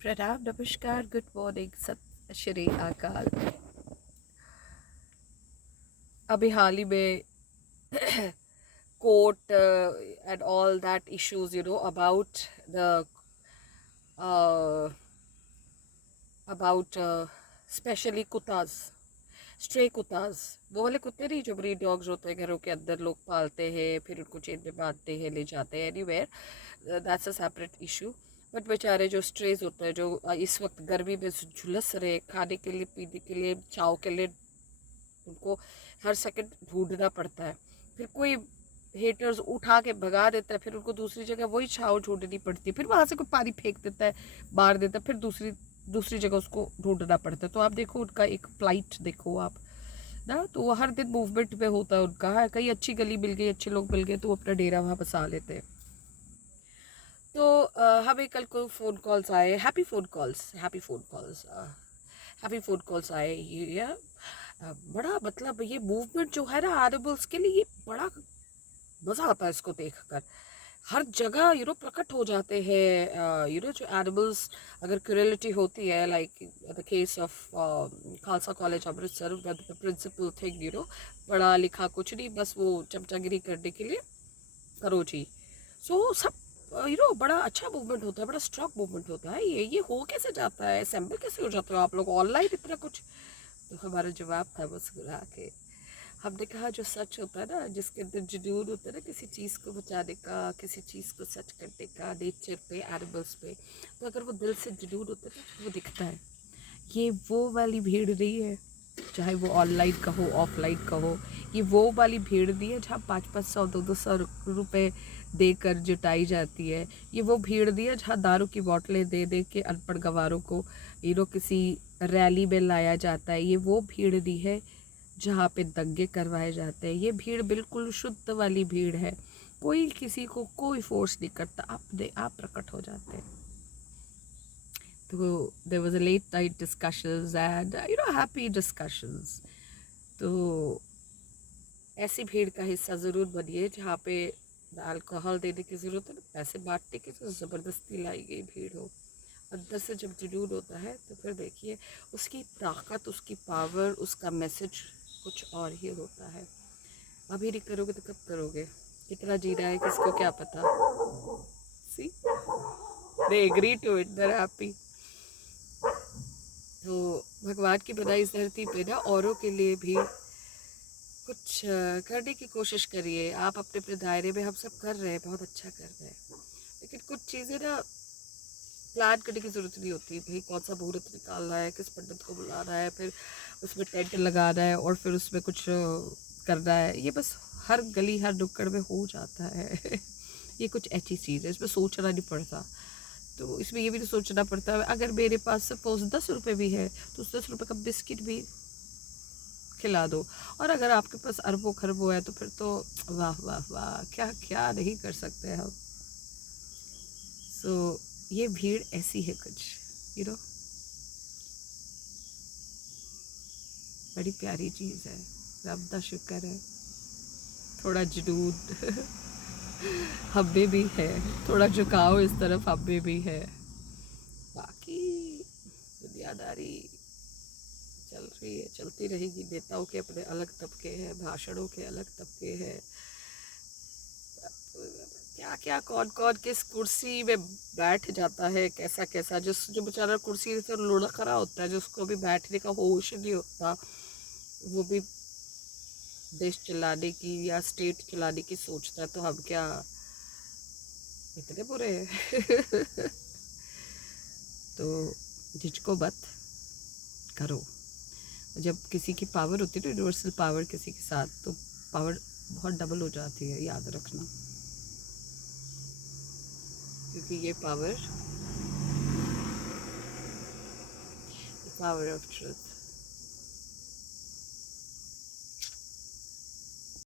प्रणाम, नमस्कार, good morning, सत श्री अकाल। अभी हाल ही में court and all that issues about the about specially कुत्ताज, स्ट्रे कुत्ताज, वो वाले कुत्ते नहीं जो ब्रीड डॉग्स होते हैं, घरों के अंदर लोग पालते हैं, फिर उनको चेन में बांधते हैं, ले जाते हैं anywhere, that's a separate issue. But बेचारे जो स्ट्रेज होते हैं, जो इस वक्त गर्मी में झुलस रहे, खाने के लिए, पीने के लिए, चाव के लिए, उनको हर सेकंड ढूंढना पड़ता है। फिर कोई हेटर्स उठा के भगा देता है, फिर उनको दूसरी जगह वही छाव ढूंढनी पड़ती है, फिर वहाँ से कोई पानी फेंक देता है, मार देता है, फिर दूसरी दूसरी जगह उसको ढूंढना पड़ता है। तो आप देखो उनका एक फ्लाइट देखो आप ना, तो वो हर दिन मूवमेंट में होता है उनका। कहीं अच्छी गली मिल गई, अच्छे लोग मिल गए तो वो अपना डेरा वहाँ बसा लेते हैं। तो हमें कल को फ़ोन कॉल्स आए, happy phone calls, happy phone calls आए। ये बड़ा मतलब ये मूवमेंट जो है ना एनिमल्स के लिए, ये बड़ा मज़ा आता है इसको देखकर। हर जगह प्रकट हो जाते हैं जो एनिमल्स, अगर क्यूरलिटी होती है, like the case of Khalsa college Amritsar, principal thing पढ़ा लिखा कुछ नहीं, बस वो चमचागिरी करने के लिए करो जी। सो सब बड़ा अच्छा मूवमेंट होता है, बड़ा स्ट्रॉन्ग मूवमेंट होता है। ये हो कैसे जाता है, असेंबल कैसे हो जाते हो आप लोग ऑनलाइन इतना कुछ? तो हमारा जवाब था मुस्कुरा के, हमने कहा जो सच होता है ना, जिसके अंदर जुनून होता है ना किसी चीज़ को बचाने का, किसी चीज़ को सच करने का, नेचर पे, एनिमल्स पे, तो अगर वो दिल से जुनून होता है ना तो वो दिखता है। ये वो वाली भीड़ नहीं है, चाहे वो ऑनलाइन का हो, ऑफलाइन का हो। ये वो वाली भीड़ नहीं है जहाँ 500-500, 200 रुपये देकर जुटाई जाती है। ये वो भीड़ नहीं है जहाँ दारू की बोतलें दे दे के अनपढ़ गवारों को किसी रैली में लाया जाता है। ये वो भीड़ नहीं है जहाँ पे दंगे करवाए जाते हैं। ये भीड़ बिल्कुल शुद्ध वाली भीड़ है। कोई किसी को कोई फोर्स नहीं करता, अपने आप प्रकट हो जाते हैं। तो there was a late night discussions and happy discussions। तो ऐसी भीड़ का हिस्सा ज़रूर बनिए जहाँ पे अल्कोहल देने की ज़रूरत है ना, पैसे बांटने की तो ज़बरदस्ती लाई गई भीड़ हो। अंदर से जब जुनून होता है तो फिर देखिए उसकी ताकत, उसकी पावर, उसका मैसेज कुछ और ही होता है। अभी नहीं करोगे तो कब करोगे? कितना जीना है किसको क्या पता। See, they agree to it, they are happy. तो भगवान की बनाई इस धरती पे ना औरों के लिए भी कुछ करने की कोशिश करिए। आप अपने अपने दायरे में, हम सब कर रहे हैं, बहुत अच्छा कर रहे हैं, लेकिन कुछ चीज़ें ना प्लान करने की ज़रूरत नहीं होती। भाई कौन सा मुहूर्त निकालना है, किस पंडित को बुलाना है, फिर उसमें टेंट लगाना है और फिर उसमें कुछ करना है, ये बस हर गली हर नुक्कड़ में हो जाता है। ये कुछ ऐसी चीज़ है, इसमें सोचना नहीं पड़ता। तो इसमें ये भी तो सोचना पड़ता है, अगर मेरे पास सपोज 10 रुपये भी है तो उस 10 रुपये का बिस्किट भी खिला दो। और अगर आपके पास अरबों खरबों है तो फिर तो वाह वाह वाह, क्या क्या नहीं कर सकते हम। सो ये भीड़ ऐसी है कुछ, यू नो बड़ी प्यारी चीज़ है। रब दा शुक्र है, थोड़ा जुनून हब्बे भी है, थोड़ा झुकाव इस तरफ हब्बे भी है। बाकी दुनियादारी चल रही है, चलती रहेगी। नेताओं के अपने अलग तबके हैं, भाषणों के अलग तबके हैं, क्या क्या कौन कौन किस कुर्सी में बैठ जाता है, कैसा कैसा, जो बेचारा कुर्सी से लुढ़क रहा होता है, जिसको भी बैठने का होश नहीं होता, वो भी देश चलाने की या स्टेट चलाने की सोचता है। तो हम क्या इतने बुरे हैं? तो झिझको मत, करो। जब किसी की पावर होती है तो यूनिवर्सल पावर किसी के साथ, तो पावर बहुत डबल हो जाती है, याद रखना। क्योंकि ये power, the power of truth.